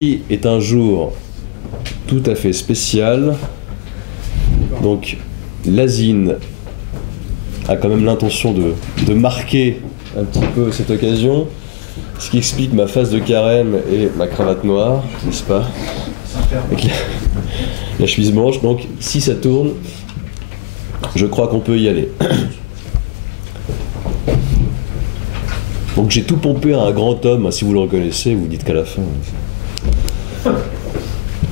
Est un jour tout à fait spécial. Donc l'ASIN a quand même l'intention de marquer un petit peu cette occasion, ce qui explique ma face de carême et ma cravate noire, n'est-ce pas, avec la chemise blanche. Donc si ça tourne, je crois qu'on peut y aller. Donc j'ai tout pompé à un grand homme, si vous le reconnaissez, vous dites qu'à la fin.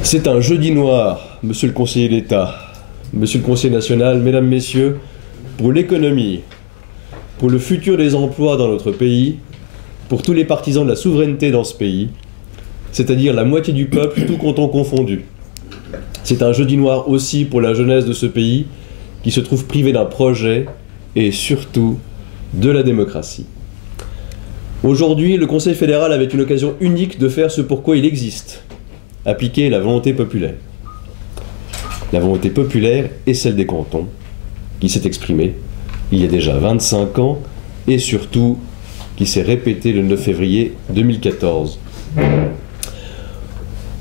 C'est un jeudi noir, monsieur le conseiller d'État, monsieur le conseiller national, mesdames, messieurs, pour l'économie, pour le futur des emplois dans notre pays, pour tous les partisans de la souveraineté dans ce pays, c'est-à-dire la moitié du peuple, tout canton confondu. C'est un jeudi noir aussi pour la jeunesse de ce pays, qui se trouve privée d'un projet et surtout de la démocratie. Aujourd'hui, le Conseil fédéral avait une occasion unique de faire ce pourquoi il existe. Appliquer la volonté populaire. La volonté populaire est celle des cantons, qui s'est exprimée il y a déjà 25 ans, et surtout qui s'est répétée le 9 février 2014.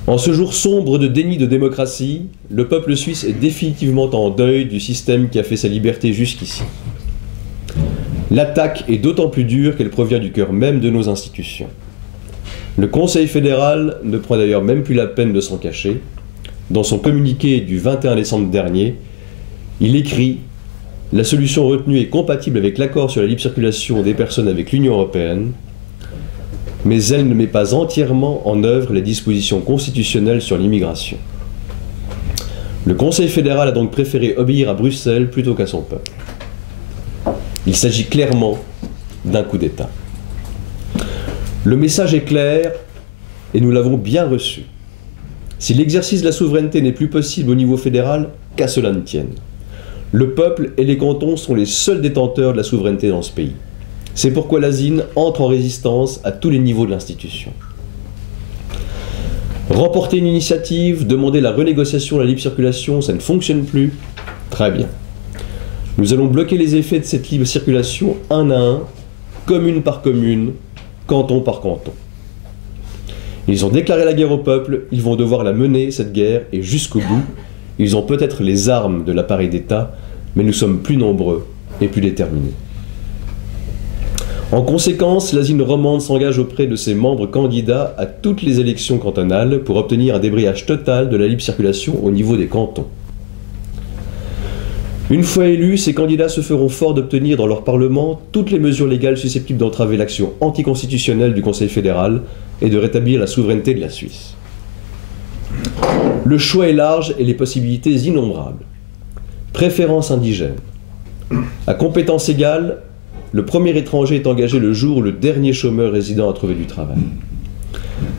En ce jour sombre de déni de démocratie, le peuple suisse est définitivement en deuil du système qui a fait sa liberté jusqu'ici. L'attaque est d'autant plus dure qu'elle provient du cœur même de nos institutions. Le Conseil fédéral ne prend d'ailleurs même plus la peine de s'en cacher. Dans son communiqué du 21 décembre dernier, il écrit « La solution retenue est compatible avec l'accord sur la libre circulation des personnes avec l'Union européenne, mais elle ne met pas entièrement en œuvre les dispositions constitutionnelles sur l'immigration. » Le Conseil fédéral a donc préféré obéir à Bruxelles plutôt qu'à son peuple. Il s'agit clairement d'un coup d'État. Le message est clair et nous l'avons bien reçu. Si l'exercice de la souveraineté n'est plus possible au niveau fédéral, qu'à cela ne tienne. Le peuple et les cantons sont les seuls détenteurs de la souveraineté dans ce pays. C'est pourquoi l'ASIN entre en résistance à tous les niveaux de l'institution. Remporter une initiative, demander la renégociation de la libre circulation, ça ne fonctionne plus. Très bien. Nous allons bloquer les effets de cette libre circulation un à un, commune par commune, canton par canton. Ils ont déclaré la guerre au peuple, ils vont devoir la mener, cette guerre, et jusqu'au bout. Ils ont peut-être les armes de l'appareil d'État, mais nous sommes plus nombreux et plus déterminés. En conséquence, l'ASIN romande s'engage auprès de ses membres candidats à toutes les élections cantonales pour obtenir un débrayage total de la libre circulation au niveau des cantons. Une fois élus, ces candidats se feront fort d'obtenir dans leur Parlement toutes les mesures légales susceptibles d'entraver l'action anticonstitutionnelle du Conseil fédéral et de rétablir la souveraineté de la Suisse. Le choix est large et les possibilités innombrables. Préférence indigène. À compétence égale, le premier étranger est engagé le jour où le dernier chômeur résident a trouvé du travail.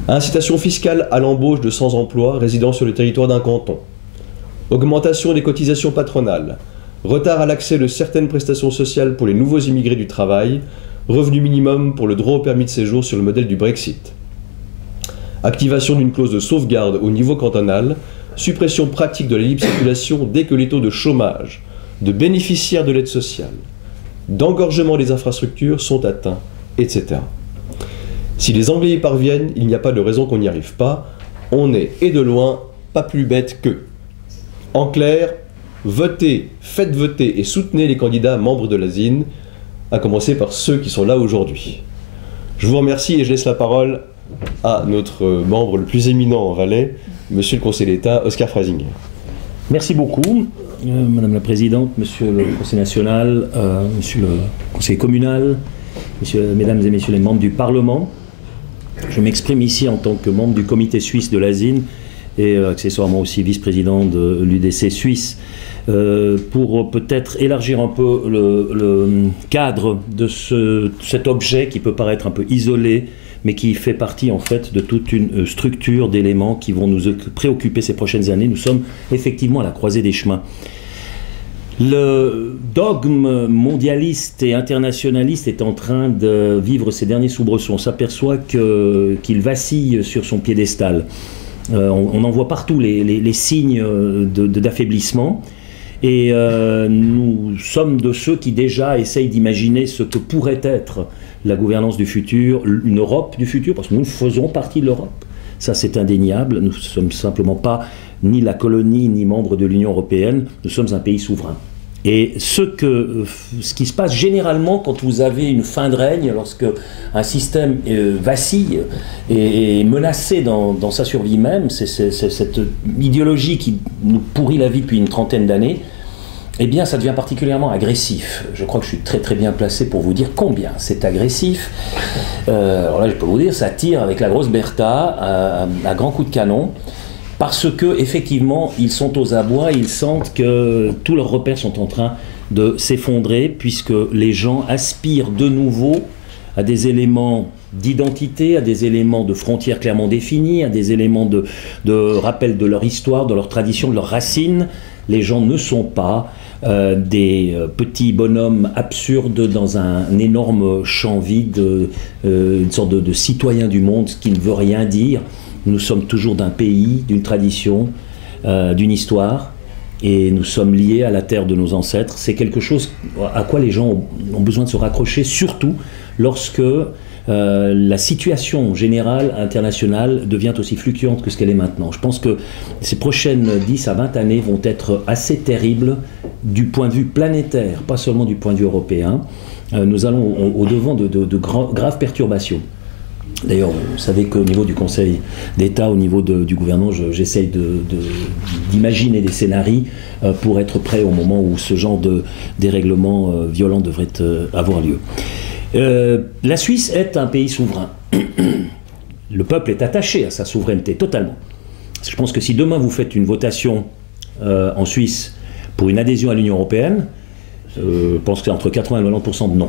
Incitation fiscale à l'embauche de sans-emploi résidant sur le territoire d'un canton. Augmentation des cotisations patronales. Retard à l'accès de certaines prestations sociales pour les nouveaux immigrés du travail, revenu minimum pour le droit au permis de séjour sur le modèle du Brexit. Activation d'une clause de sauvegarde au niveau cantonal, suppression pratique de la libre circulation dès que les taux de chômage, de bénéficiaires de l'aide sociale, d'engorgement des infrastructures sont atteints, etc. Si les Anglais y parviennent, il n'y a pas de raison qu'on n'y arrive pas, on est, et de loin, pas plus bête qu'eux. En clair, votez, faites voter et soutenez les candidats membres de l'ASIN, à commencer par ceux qui sont là aujourd'hui. Je vous remercie et je laisse la parole à notre membre le plus éminent en Valais, monsieur le conseiller d'État, Oscar Freisinger. Merci beaucoup, madame la présidente, monsieur le conseiller national, monsieur le conseiller communal, mesdames et messieurs les membres du Parlement. Je m'exprime ici en tant que membre du comité suisse de l'ASIN et accessoirement aussi vice-président de l'UDC suisse, pour peut-être élargir un peu le cadre de cet objet qui peut paraître un peu isolé, mais qui fait partie en fait de toute une structure d'éléments qui vont nous préoccuper ces prochaines années. Nous sommes effectivement à la croisée des chemins. Le dogme mondialiste et internationaliste est en train de vivre ses derniers soubresauts. On s'aperçoit qu'il vacille sur son piédestal. On en voit partout les signes d'affaiblissement. Et nous sommes de ceux qui déjà essayent d'imaginer ce que pourrait être la gouvernance du futur, une Europe du futur, parce que nous faisons partie de l'Europe. Ça, c'est indéniable. Nous ne sommes simplement pas ni la colonie, ni membre de l'Union européenne. Nous sommes un pays souverain. Et ce qui se passe généralement quand vous avez une fin de règne, lorsque un système vacille et est menacé dans sa survie même, c'est cette idéologie qui nous pourrit la vie depuis une trentaine d'années, eh bien ça devient particulièrement agressif. Je crois que je suis très très bien placé pour vous dire combien c'est agressif. Alors là je peux vous dire, ça tire avec la grosse Bertha à grands coups de canon. Parce que effectivement, ils sont aux abois, ils sentent que tous leurs repères sont en train de s'effondrer, puisque les gens aspirent de nouveau à des éléments d'identité, à des éléments de frontières clairement définies, à des éléments de rappel de leur histoire, de leur tradition, de leurs racines. Les gens ne sont pas des petits bonhommes absurdes dans un énorme champ vide, une sorte de citoyen du monde qui ne veut rien dire. Nous sommes toujours d'un pays, d'une tradition, d'une histoire, et nous sommes liés à la terre de nos ancêtres. C'est quelque chose à quoi les gens ont besoin de se raccrocher, surtout lorsque la situation générale internationale devient aussi fluctuante que ce qu'elle est maintenant. Je pense que ces prochaines 10 à 20 années vont être assez terribles du point de vue planétaire, pas seulement du point de vue européen. Nous allons au-devant de graves perturbations. D'ailleurs, vous savez qu'au niveau du Conseil d'État, au niveau du gouvernement, j'essaye d'imaginer des scénarios pour être prêt au moment où ce genre de dérèglement violent devrait avoir lieu. La Suisse est un pays souverain. Le peuple est attaché à sa souveraineté, totalement. Parce que je pense que si demain vous faites une votation en Suisse pour une adhésion à l'Union européenne, je pense que c'est entre 80 et 90% de non.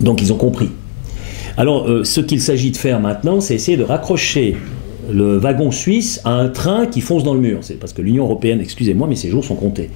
Donc ils ont compris. Alors, ce qu'il s'agit de faire maintenant, c'est essayer de raccrocher le wagon suisse à un train qui fonce dans le mur. C'est parce que l'Union européenne, excusez-moi, mais ses jours sont comptés.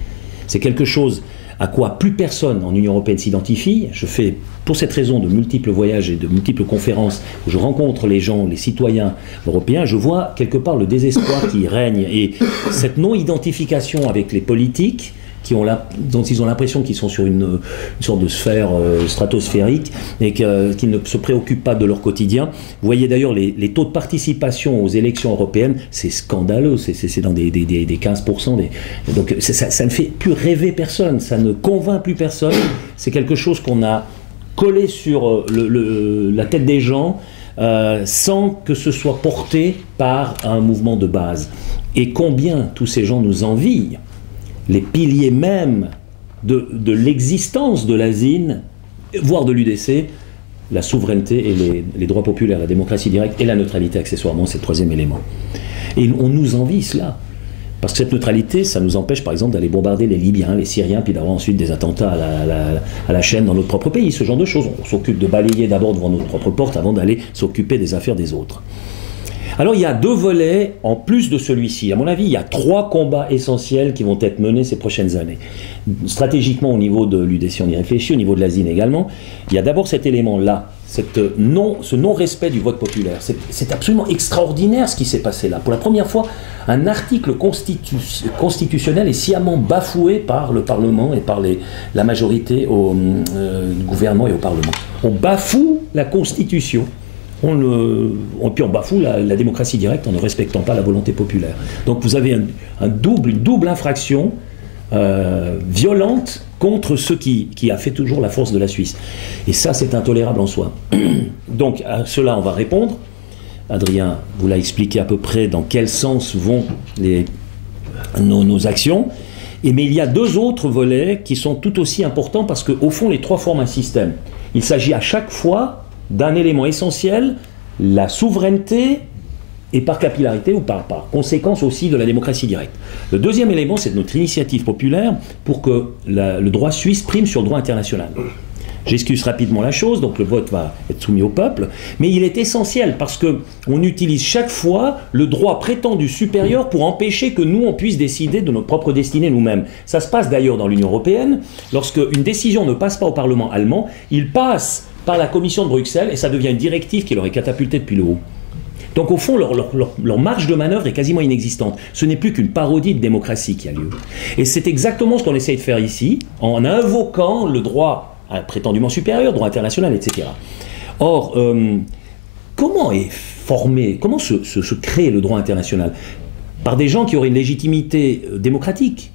C'est quelque chose à quoi plus personne en Union européenne s'identifie. Je fais, pour cette raison, de multiples voyages et de multiples conférences où je rencontre les gens, les citoyens européens. Je vois quelque part le désespoir qui règne. Et cette non-identification avec les politiques, dont ils ont l'impression qu'ils sont sur une sorte de sphère stratosphérique et qu'ils ne se préoccupent pas de leur quotidien. Vous voyez d'ailleurs les taux de participation aux élections européennes, c'est scandaleux, c'est dans des 15%. Donc ça ne fait plus rêver personne, ça ne convainc plus personne. C'est quelque chose qu'on a collé sur la tête des gens sans que ce soit porté par un mouvement de base. Et combien tous ces gens nous envient, les piliers même de l'existence de l'ASIN, voire de l'UDC, la souveraineté et les droits populaires, la démocratie directe et la neutralité accessoirement, c'est le troisième élément. Et on nous envie cela. Parce que cette neutralité, ça nous empêche par exemple d'aller bombarder les Libyens, les Syriens, puis d'avoir ensuite des attentats à la chaîne dans notre propre pays, ce genre de choses. On s'occupe de balayer d'abord devant notre propre porte avant d'aller s'occuper des affaires des autres. Alors il y a deux volets en plus de celui-ci. À mon avis, il y a trois combats essentiels qui vont être menés ces prochaines années. Stratégiquement, au niveau de l'UDC, on y réfléchit, au niveau de l'ASIN également. Il y a d'abord cet élément-là, ce non-respect du vote populaire. C'est absolument extraordinaire ce qui s'est passé là. Pour la première fois, un article constitutionnel est sciemment bafoué par le Parlement et par la majorité du gouvernement et au Parlement. On bafoue la Constitution. Puis on bafoue la démocratie directe en ne respectant pas la volonté populaire. Donc vous avez une double infraction violente contre ce qui a fait toujours la force de la Suisse. Et ça, c'est intolérable en soi. Donc à cela, on va répondre. Adrien vous l'a expliqué à peu près dans quel sens vont nos actions. Mais il y a deux autres volets qui sont tout aussi importants parce qu'au fond, les trois forment un système. Il s'agit à chaque fois d'un élément essentiel, la souveraineté, et par capillarité ou par conséquence aussi de la démocratie directe. Le deuxième élément, c'est notre initiative populaire pour que le droit suisse prime sur le droit international. J'excuse rapidement la chose, donc le vote va être soumis au peuple, mais il est essentiel parce qu'on utilise chaque fois le droit prétendu supérieur pour empêcher que nous, on puisse décider de notre propre destinée nous-mêmes. Ça se passe d'ailleurs dans l'Union européenne. Lorsque une décision ne passe pas au Parlement allemand, il passe par la Commission de Bruxelles et ça devient une directive qui leur est catapultée depuis le haut. Donc au fond, leur marge de manœuvre est quasiment inexistante. Ce n'est plus qu'une parodie de démocratie qui a lieu. Et c'est exactement ce qu'on essaye de faire ici, en invoquant le droit prétendument supérieur, droit international, etc. Or, comment est formé, comment se crée le droit international? Par des gens qui auraient une légitimité démocratique?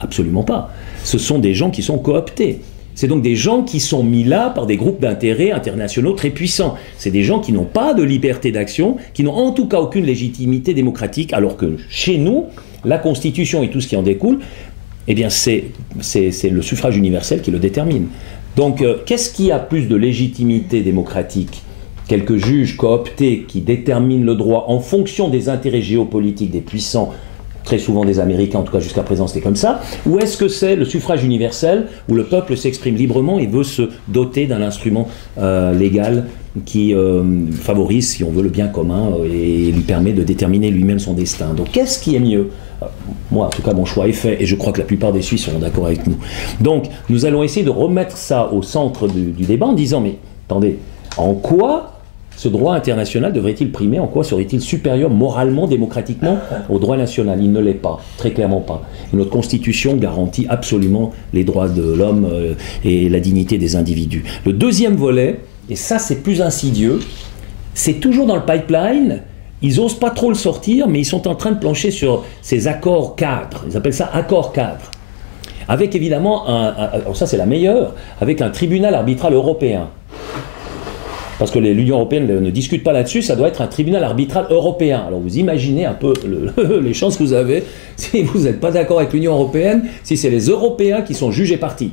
Absolument pas. Ce sont des gens qui sont cooptés. C'est donc des gens qui sont mis là par des groupes d'intérêts internationaux très puissants. C'est des gens qui n'ont pas de liberté d'action, qui n'ont en tout cas aucune légitimité démocratique, alors que chez nous, la Constitution et tout ce qui en découle, eh bien c'est le suffrage universel qui le détermine. Donc qu'est-ce qui a plus de légitimité démocratique? Quelques juges cooptés qui déterminent le droit en fonction des intérêts géopolitiques des puissants, très souvent des Américains, en tout cas jusqu'à présent c'était comme ça, ou est-ce que c'est le suffrage universel où le peuple s'exprime librement et veut se doter d'un instrument légal qui favorise, si on veut, le bien commun et lui permet de déterminer lui-même son destin? Donc qu'est-ce qui est mieux? Moi, en tout cas, mon choix est fait et je crois que la plupart des Suisses seront d'accord avec nous. Donc, nous allons essayer de remettre ça au centre du débat en disant, mais attendez, en quoi ce droit international devrait-il primer? En quoi serait-il supérieur moralement, démocratiquement au droit national? Il ne l'est pas, très clairement pas. Et notre Constitution garantit absolument les droits de l'homme et la dignité des individus. Le deuxième volet, et ça c'est plus insidieux, c'est toujours dans le pipeline. Ils n'osent pas trop le sortir, mais ils sont en train de plancher sur ces accords cadres. Ils appellent ça accords cadres. Avec évidemment, alors ça c'est la meilleure, avec un tribunal arbitral européen. Parce que l'Union européenne ne discute pas là-dessus, ça doit être un tribunal arbitral européen. Alors vous imaginez un peu les chances que vous avez si vous n'êtes pas d'accord avec l'Union européenne, si c'est les Européens qui sont jugés partis.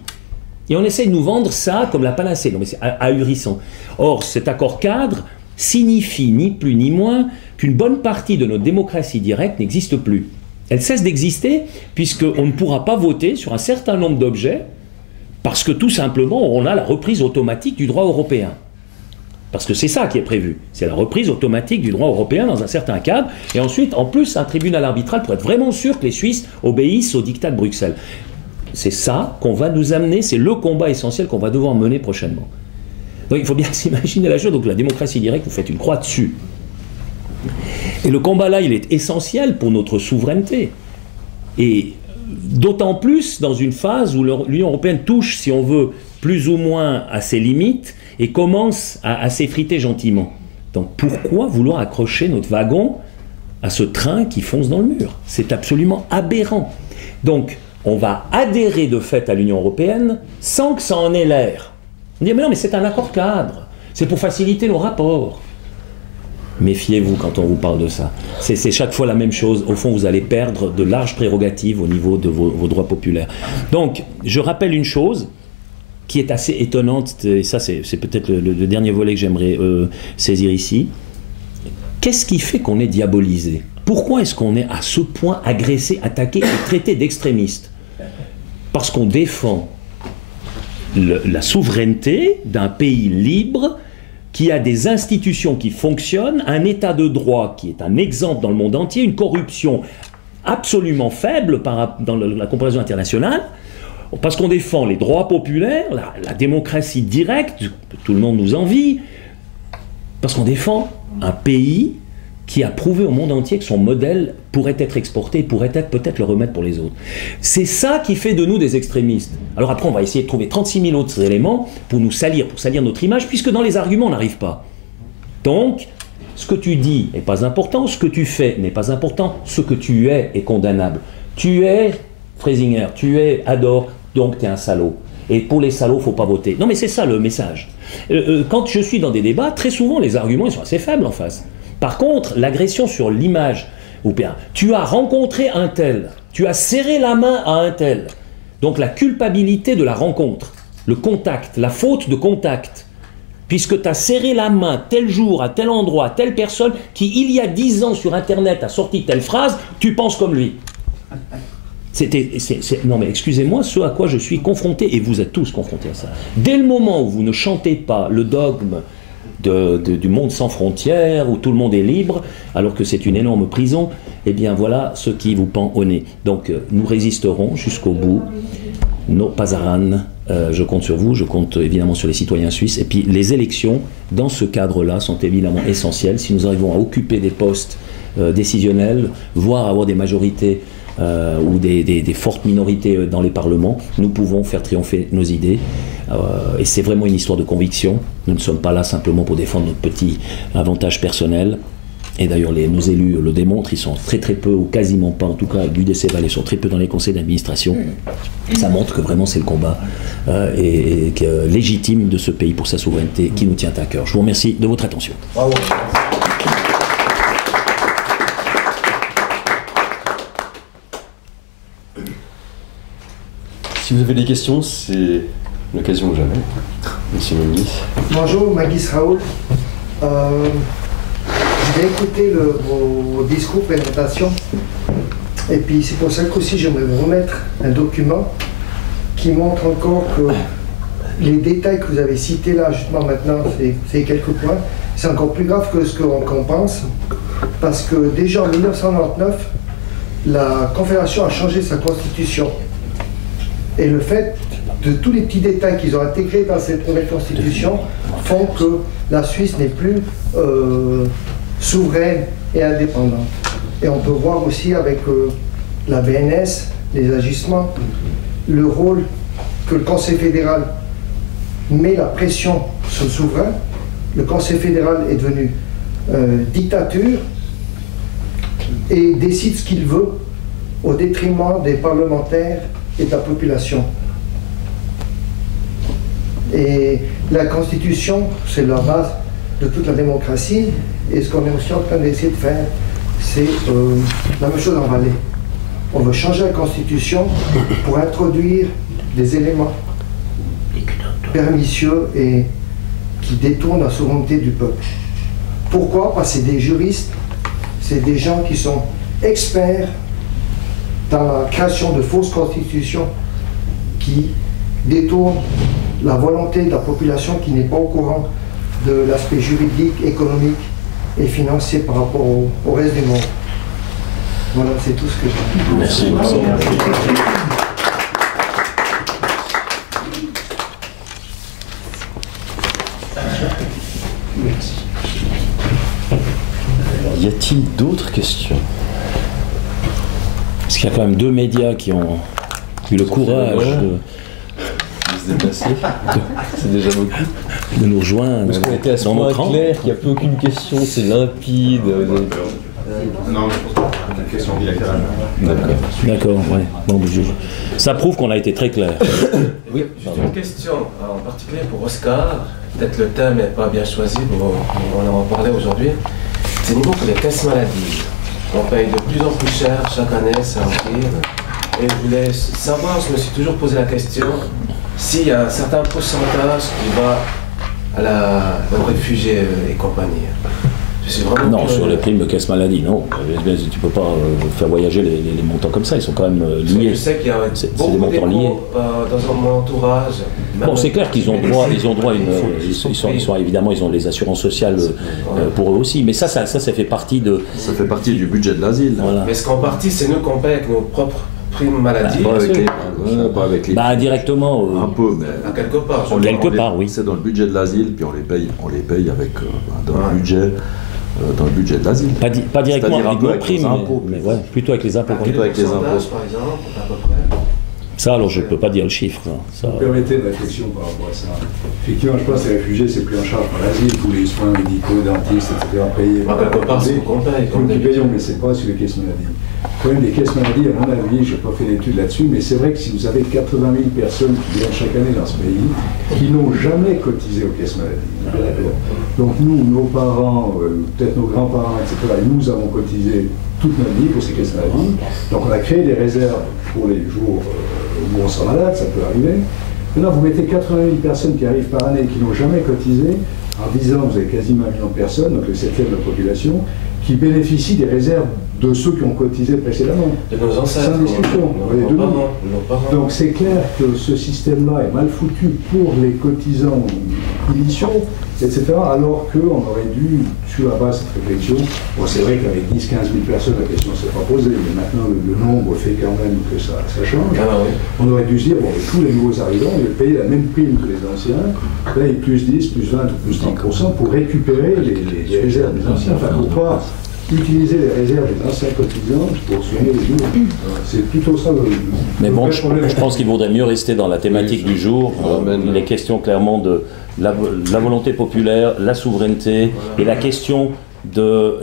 Et on essaie de nous vendre ça comme la panacée. Non mais c'est ahurissant. Or cet accord cadre signifie ni plus ni moins qu'une bonne partie de notre démocratie directe n'existe plus. Elle cesse d'exister puisqu'on ne pourra pas voter sur un certain nombre d'objets parce que tout simplement on a la reprise automatique du droit européen. Parce que c'est ça qui est prévu, c'est la reprise automatique du droit européen dans un certain cadre, et ensuite, en plus, un tribunal arbitral pour être vraiment sûr que les Suisses obéissent au diktat de Bruxelles. C'est ça qu'on va nous amener, c'est le combat essentiel qu'on va devoir mener prochainement. Donc il faut bien s'imaginer la chose, donc la démocratie directe, vous faites une croix dessus. Et le combat là, il est essentiel pour notre souveraineté. Et d'autant plus dans une phase où l'Union européenne touche, si on veut, plus ou moins à ses limites, et commence à s'effriter gentiment. Donc pourquoi vouloir accrocher notre wagon à ce train qui fonce dans le mur? C'est absolument aberrant. Donc on va adhérer de fait à l'Union européenne sans que ça en ait l'air. On dit mais non, mais c'est un accord cadre, c'est pour faciliter nos rapports. Méfiez-vous quand on vous parle de ça. C'est chaque fois la même chose. Au fond, vous allez perdre de larges prérogatives au niveau de vos droits populaires. Donc je rappelle une chose qui est assez étonnante, et ça c'est peut-être le dernier volet que j'aimerais saisir ici. Qu'est-ce qui fait qu'on est diabolisé? Pourquoi est-ce qu'on est à ce point agressé, attaqué et traité d'extrémiste? Parce qu'on défend la souveraineté d'un pays libre qui a des institutions qui fonctionnent, un état de droit qui est un exemple dans le monde entier, une corruption absolument faible dans la comparaison internationale, parce qu'on défend les droits populaires, la démocratie directe, que tout le monde nous envie, parce qu'on défend un pays qui a prouvé au monde entier que son modèle pourrait être exporté, pourrait être peut-être le remède pour les autres. C'est ça qui fait de nous des extrémistes. Alors après, on va essayer de trouver 36 000 autres éléments pour nous salir, pour salir notre image, puisque dans les arguments, on n'arrive pas. Donc, ce que tu dis n'est pas important, ce que tu fais n'est pas important, ce que tu es est condamnable. Tu es Freisinger, tu es Ador, donc tu es un salaud. Et pour les salauds, il ne faut pas voter. Non mais c'est ça le message. Quand je suis dans des débats, très souvent les arguments ils sont assez faibles en face. Par contre, l'agression sur l'image, ou bien tu as rencontré un tel, tu as serré la main à un tel, donc la culpabilité de la rencontre, le contact, la faute de contact, puisque tu as serré la main tel jour, à tel endroit, à telle personne qui, il y a 10 ans sur Internet, a sorti telle phrase, tu penses comme lui. Non mais excusez-moi, ce à quoi je suis confronté, et vous êtes tous confrontés à ça. Dès le moment où vous ne chantez pas le dogme du monde sans frontières, où tout le monde est libre, alors que c'est une énorme prison, eh bien voilà ce qui vous pend au nez. Donc nous résisterons jusqu'au bout. No Pasaran, je compte sur vous, je compte évidemment sur les citoyens suisses, et puis les élections, dans ce cadre-là, sont évidemment essentielles. Si nous arrivons à occuper des postes décisionnels, voire avoir des majorités ou des fortes minorités dans les parlements, nous pouvons faire triompher nos idées. Et c'est vraiment une histoire de conviction. Nous ne sommes pas là simplement pour défendre notre petit avantage personnel. Et d'ailleurs, nos élus le démontrent, ils sont très peu, ou quasiment pas, en tout cas, l'UDC Valais sont très peu dans les conseils d'administration. Ça montre que vraiment c'est le combat légitime de ce pays pour sa souveraineté qui nous tient à cœur. Je vous remercie de votre attention. Bravo. Si vous avez des questions, c'est l'occasion ou jamais. Monsieur le ministre. Bonjour, Maguis Raoul. J'ai écouté vos discours, présentation, et puis c'est pour ça que aussi j'aimerais vous remettre un document qui montre encore que les détails que vous avez cités là, justement maintenant, c'est quelques points, c'est encore plus grave que ce qu'on pense, parce que déjà en 1999, la Confédération a changé sa constitution. Et le fait de tous les petits détails qu'ils ont intégrés dans cette nouvelle constitution font que la Suisse n'est plus souveraine et indépendante. Et on peut voir aussi avec la BNS, les agissements, le rôle que le Conseil fédéral met la pression sur le souverain. Le Conseil fédéral est devenu dictature et décide ce qu'il veut au détriment des parlementaires et de la population. Et la Constitution, c'est la base de toute la démocratie. Et ce qu'on est aussi en train d'essayer de faire, c'est la même chose en Valais. On veut changer la Constitution pour introduire des éléments pernicieux et qui détournent la souveraineté du peuple. Pourquoi? Parce que c'est des juristes, c'est des gens qui sont experts dans la création de fausses constitutions qui détournent la volonté de la population qui n'est pas au courant de l'aspect juridique, économique et financier par rapport au reste du monde. Voilà, c'est tout ce que j'ai. Merci. Y a-t-il d'autres questions? Parce qu'il y a quand même 2 médias qui ont eu le courage de se déplacer. C'est déjà beaucoup. de nous rejoindre Parce qu'on était à ce dans point notre rang. clair qu'il n'y a plus aucune question, c'est limpide. Non, je pense pas. Une question bilatérale. D'accord, ouais. Bon, ça prouve qu'on a été très clair. Oui, Juste une question, en particulier pour Oscar. Peut-être le thème n'est pas bien choisi, on en parlait aujourd'hui. C'est au niveau pour les caisses maladies. On paye de plus en plus cher chaque année, c'est un pire. Et je voulais savoir, je me suis toujours posé la question, s'il y a un certain pourcentage qui va aux réfugiés et compagnie. Je suis vraiment Non, sur les primes de caisse maladie, non. Tu peux pas faire voyager les montants comme ça, ils sont quand même liés. Je sais qu'il y a beaucoup des montants liés. dans mon entourage. Bon, c'est clair qu'ils ont droit, à une. Évidemment, ils ont les assurances sociales pour eux aussi. Mais ça fait partie de. Ça fait partie du budget de l'asile. Voilà. Est-ce qu'en partie, c'est nous qu'on paye avec nos propres primes maladie? Pas avec les Bah, directement. un peu, mais À quelque part. Quelque part, oui. c'est dans le budget de l'asile, puis on les paye avec dans le budget de l'asile. Pas directement C'est-à-dire avec un peu nos avec primes, les impôts, mais ouais, plutôt avec les impôts. Plutôt avec les impôts. Par exemple, à peu près. Ça, alors, je ne peux pas dire le chiffre. Ça. Vous permettez une réflexion par rapport à ça. Effectivement, je pense que les réfugiés, c'est pris en charge par l'asile, tous les soins médicaux, dentistes, etc. payés par quelque part, c'est qu'on paye. Comme nous payons, mais ce n'est pas sur les caisses maladies. Le problème des caisses maladies, à mon avis, je n'ai pas fait d'études là-dessus, mais c'est vrai que si vous avez 80 000 personnes qui viennent chaque année dans ce pays, qui n'ont jamais cotisé aux caisses maladies. Donc nous, nos parents, peut-être nos grands-parents, etc., nous avons cotisé toute notre vie pour ces caisses maladies. Donc on a créé des réserves pour les jours où on sera malade, ça peut arriver. Maintenant, vous mettez 80 000 personnes qui arrivent par année et qui n'ont jamais cotisé. En 10 ans, vous avez quasiment 1 million de personnes, donc le 7e de la population, qui bénéficient des réserves de ceux qui ont cotisé précédemment. De nos ancêtres. Sans discussion. Nos parents. Donc c'est clair que ce système-là est mal foutu pour les cotisants initiaux, etc. Alors qu'on aurait dû, sur la base de cette réflexion, bon c'est vrai qu'avec 10-15 000 personnes, la question ne s'est pas posée, mais maintenant le nombre fait quand même que ça change. Ah, oui. On aurait dû se dire, bon, tous les nouveaux arrivants, ils payent la même prime que les anciens, payent plus 10, plus 20 ou plus 30% pour récupérer les réserves des anciens, enfin pour pas utiliser les réserves des anciens cotisants pour soigner les jours. C'est plutôt ça le Mais bon, vrai problème. je pense qu'il vaudrait mieux rester dans la thématique du jour. Il est question clairement de la volonté populaire, la souveraineté et la question de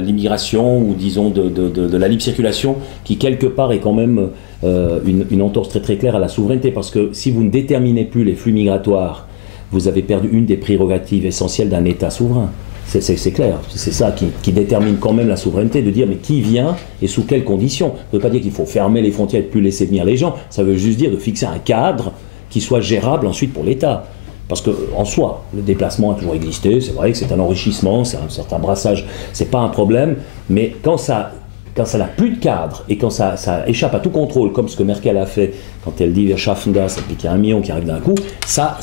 l'immigration ou disons de la libre circulation qui quelque part est quand même une entorse très très claire à la souveraineté, parce que si vous ne déterminez plus les flux migratoires, vous avez perdu une des prérogatives essentielles d'un État souverain. C'est clair, c'est ça qui détermine quand même la souveraineté, de dire mais qui vient et sous quelles conditions. Ça ne veut pas dire qu'il faut fermer les frontières et ne plus laisser venir les gens, ça veut juste dire de fixer un cadre qui soit gérable ensuite pour l'État. Parce qu'en soi, le déplacement a toujours existé, c'est vrai que c'est un enrichissement, c'est un certain brassage, c'est pas un problème, mais quand ça n'a plus de cadre et quand ça échappe à tout contrôle, comme ce que Merkel a fait quand elle dit « Wir schaffen das », et puis qu'il y a 1 million qui arrive d'un coup, ça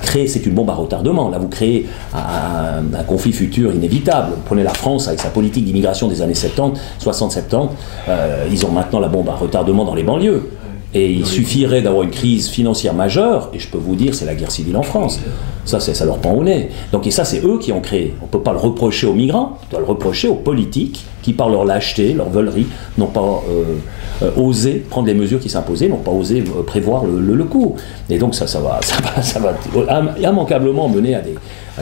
crée, c'est une bombe à retardement. Là, vous créez un conflit futur inévitable. Prenez la France avec sa politique d'immigration des années 70, 60-70, ils ont maintenant la bombe à retardement dans les banlieues. Et il suffirait d'avoir une crise financière majeure, et je peux vous dire, c'est la guerre civile en France. Ça leur pend au nez. Donc, et ça, c'est eux qui ont créé. On ne peut pas le reprocher aux migrants, on doit le reprocher aux politiques qui, par leur lâcheté, leur veulerie, n'ont pas osé prendre les mesures qui s'imposaient, n'ont pas osé prévoir le coup. Et donc, ça va immanquablement mener à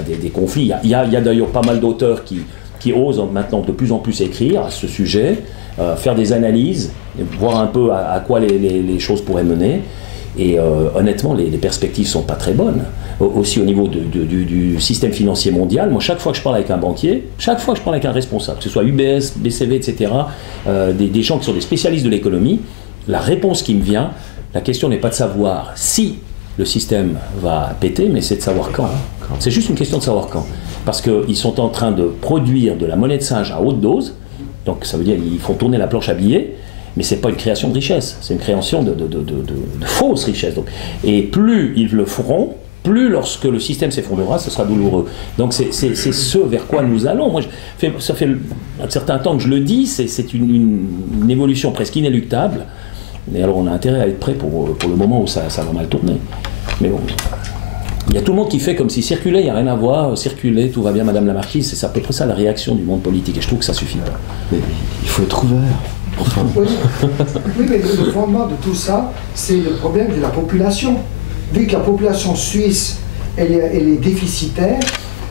des conflits. Il y a d'ailleurs pas mal d'auteurs qui osent maintenant de plus en plus écrire à ce sujet, faire des analyses, voir un peu à quoi les choses pourraient mener. Et honnêtement, les perspectives ne sont pas très bonnes. Aussi au niveau du système financier mondial, moi chaque fois que je parle avec un banquier, chaque fois que je parle avec un responsable, que ce soit UBS, BCV, etc., des gens qui sont des spécialistes de l'économie, la réponse qui me vient, la question n'est pas de savoir si le système va péter, mais c'est de savoir quand. C'est juste une question de savoir quand. Parce qu'ils sont en train de produire de la monnaie de singe à haute dose, donc ça veut dire qu'ils font tourner la planche à billets, mais ce n'est pas une création de richesse, c'est une création de fausse richesse. Donc. Et plus ils le feront, plus lorsque le système s'effondrera, ce sera douloureux. Donc c'est ce vers quoi nous allons. Moi, ça fait un certain temps que je le dis, c'est une évolution presque inéluctable. Et alors on a intérêt à être prêt pour le moment où ça va mal tourner. Mais bon, il y a tout le monde qui fait comme si circuler, il n'y a rien à voir, circuler, tout va bien, Madame la Marquise, c'est à peu près ça la réaction du monde politique, et je trouve que ça suffit pas. Mais il faut être ouvert. Enfin. Oui, mais le fondement de tout ça, c'est le problème de la population. Vu que la population suisse, elle est déficitaire,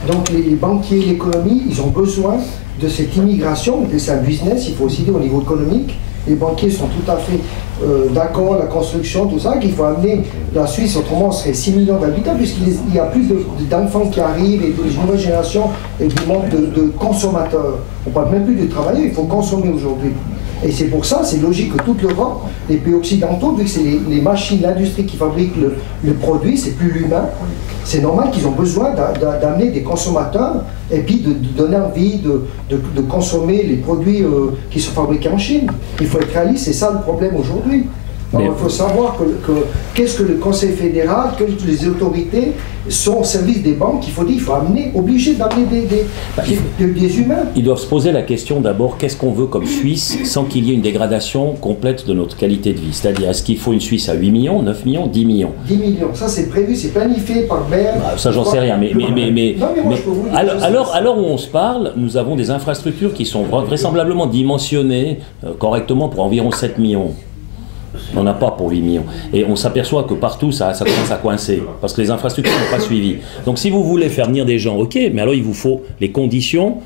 donc les banquiers, l'économie, ils ont besoin de cette immigration, c'est un business, il faut aussi dire au niveau économique. Les banquiers sont tout à fait d'accord, la construction, tout ça, qu'il faut amener la Suisse, autrement on serait 6 millions d'habitants, puisqu'il y a plus d'enfants qui arrivent et de nouvelles générations et du manque de consommateurs. On ne parle même plus de travailler, il faut consommer aujourd'hui. Et c'est pour ça, c'est logique que toute l'Europe, les pays occidentaux, vu que c'est les machines, l'industrie qui fabrique le produit, c'est plus l'humain, c'est normal qu'ils ont besoin d'amener des consommateurs et puis de donner envie de consommer les produits qui sont fabriqués en Chine. Il faut être réaliste, c'est ça le problème aujourd'hui. Alors, il faut savoir qu'est-ce que le Conseil fédéral, que les autorités sont au service des banques, il faut amener, obligé d'amener des humains. Ils doivent se poser la question d'abord, qu'est-ce qu'on veut comme Suisse sans qu'il y ait une dégradation complète de notre qualité de vie? C'est-à-dire, est-ce qu'il faut une Suisse à 8 millions, 9 millions, 10 millions? 10 millions, ça c'est prévu, c'est planifié par Berne. Ça j'en sais rien, mais alors où on se parle, nous avons des infrastructures qui sont vraisemblablement dimensionnées correctement pour environ 7 millions. On n'a pas pour 8 millions. Et on s'aperçoit que partout, ça commence à coincer, parce que les infrastructures n'ont pas suivi. Donc si vous voulez faire venir des gens, ok, mais alors il vous faut les conditions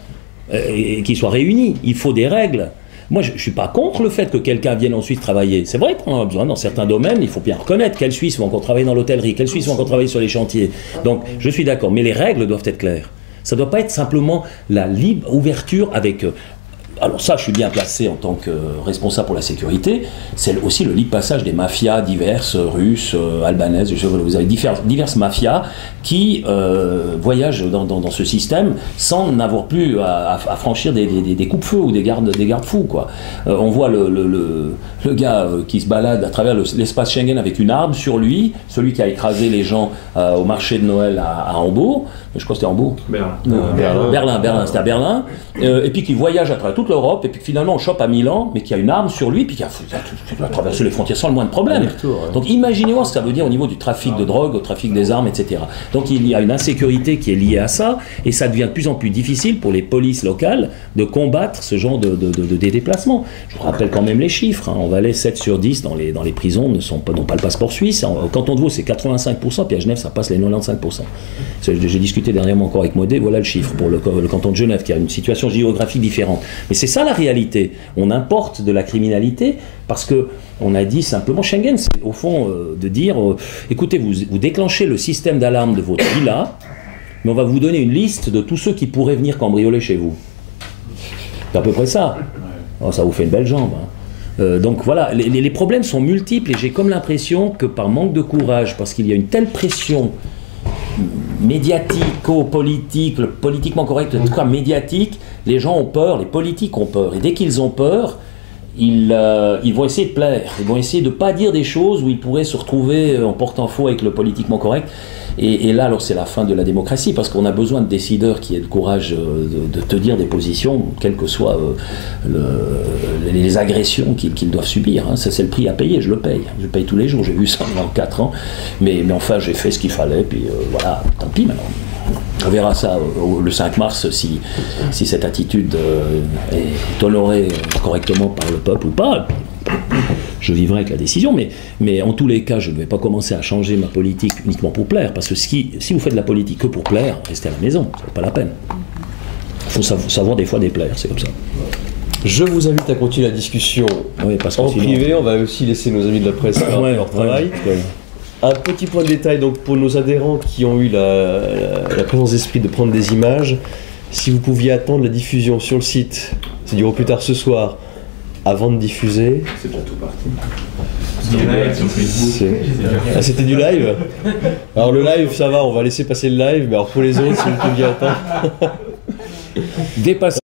qui soient réunies. Il faut des règles. Moi, je ne suis pas contre le fait que quelqu'un vienne en Suisse travailler. C'est vrai qu'on en a besoin dans certains domaines, il faut bien reconnaître quels Suisses vont encore travailler dans l'hôtellerie, quels Suisses vont encore travailler sur les chantiers. Donc je suis d'accord, mais les règles doivent être claires. Ça ne doit pas être simplement la libre ouverture avec... Alors ça, je suis bien placé en tant que responsable pour la sécurité. C'est aussi le libre passage des mafias diverses, russes, albanaises. Vous avez diverses mafias qui voyagent dans ce système sans n'avoir plus à franchir des coupe-feux ou des garde-fous, quoi. On voit le gars qui se balade à travers l'espace Schengen avec une arme sur lui, celui qui a écrasé les gens au marché de Noël à Hambourg. Je crois que c'était Hambourg. Berlin, c'était à Berlin. Et puis qui voyage à travers toute toute l'Europe, et puis finalement on chope à Milan, mais qui a une arme sur lui, puis qui a traversé les frontières sans le moindre problème. Donc imaginez-moi ce que ça veut dire au niveau du trafic de drogue, au trafic des armes, etc. Donc il y a une insécurité qui est liée à ça, et ça devient de plus en plus difficile pour les polices locales de combattre ce genre de déplacements. Je vous rappelle quand même les chiffres, hein. En Valais, 7 sur 10 dans les prisons n'ont pas le passeport suisse. En canton de Vaud, c'est 85%, puis à Genève, ça passe les 95%. J'ai discuté dernièrement encore avec Modé, voilà le chiffre pour le canton de Genève, qui a une situation géographique différente. Mais c'est ça la réalité. On importe de la criminalité parce qu'on a dit simplement, Schengen, c'est au fond de dire, écoutez, vous déclenchez le système d'alarme de votre villa, mais on va vous donner une liste de tous ceux qui pourraient venir cambrioler chez vous. C'est à peu près ça. Oh, ça vous fait une belle jambe, hein. Donc voilà, les problèmes sont multiples et j'ai comme l'impression que par manque de courage, parce qu'il y a une telle pression médiatico-politique, politiquement correct, en tout cas médiatique, les gens ont peur, les politiques ont peur. Et dès qu'ils ont peur, ils vont essayer de plaire, ils vont essayer de ne pas dire des choses où ils pourraient se retrouver en porte-à-faux avec le politiquement correct. Et là, alors c'est la fin de la démocratie, parce qu'on a besoin de décideurs qui aient le courage de tenir des positions, quelles que soient les agressions qu'ils doivent subir. Hein. C'est le prix à payer, je le paye. Je paye tous les jours, j'ai vu ça pendant 4 ans. Mais enfin, j'ai fait ce qu'il fallait, puis voilà, tant pis maintenant. On verra ça le 5 mars si cette attitude est honorée correctement par le peuple ou pas. Je vivrai avec la décision, mais en tous les cas, je ne vais pas commencer à changer ma politique uniquement pour plaire, parce que si vous faites de la politique que pour plaire, restez à la maison, ça ne vaut pas la peine. Il faut savoir des fois déplaire, c'est comme ça. Je vous invite à continuer la discussion en privé, on va aussi laisser nos amis de la presse faire leur travail. Un petit point de détail donc pour nos adhérents qui ont eu la présence d'esprit de prendre des images, si vous pouviez attendre la diffusion sur le site, c'est-à-dire au plus tard ce soir, avant de diffuser. C'est déjà tout parti. C'était du live. Alors le live ça va, on va laisser passer le live, mais alors pour les autres, si vous pouviez attendre. Dépasser